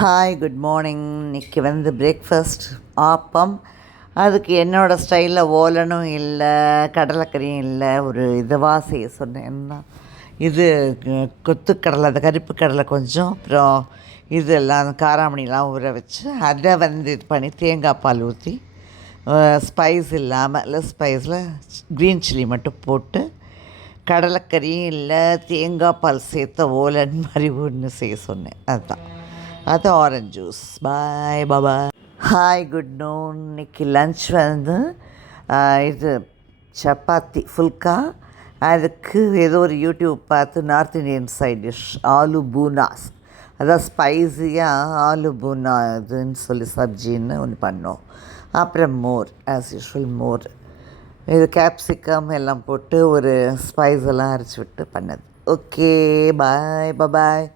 Hi good morning. இன்றைக்கி breakfast appam. அதுக்கு என்னோடய ஸ்டைலில் ஓலனும் இல்லை, கடலைக்கறியும் இல்லை, ஒரு இதுவாக செய்ய சொன்னேன்னா இது கொத்துக்கடலை, அந்த கருப்பு கடலை கொஞ்சம், அப்புறம் இதெல்லாம் காராமணிலாம் ஊற வச்சு அதை இது பண்ணி தேங்காய் பால் ஊற்றி ஸ்பைஸ் இல்லாமல் இல்லை ஸ்பைஸில் க்ரீன் சில்லி மட்டும் போட்டு கடலைக்கறியும் இல்லை தேங்காய் பால் சேர்த்த ஓலன் மாதிரி ஒன்று செய்ய சொன்னேன். அது ஆரஞ்ச் ஜூஸ். பாய் பாபா. Hi good noon. இன்னைக்கு லன்ச் இது சப்பாத்தி ஃபுல்கா. அதுக்கு ஏதோ ஒரு யூடியூப் பார்த்து north Indian side dish aloo பூனாஸ், அதான் ஸ்பைஸியாக ஆலு பூனா இதுன்னு சொல்லி சப்ஜின்னு ஒன்று பண்ணோம். அப்புறம் மோர், ஆஸ் யூஷுவல் மோர், இது கேப்சிகம் எல்லாம் போட்டு ஒரு ஸ்பைஸ் எல்லாம் அரைச்சி விட்டு பண்ணது. ஓகே பாய் பாய்.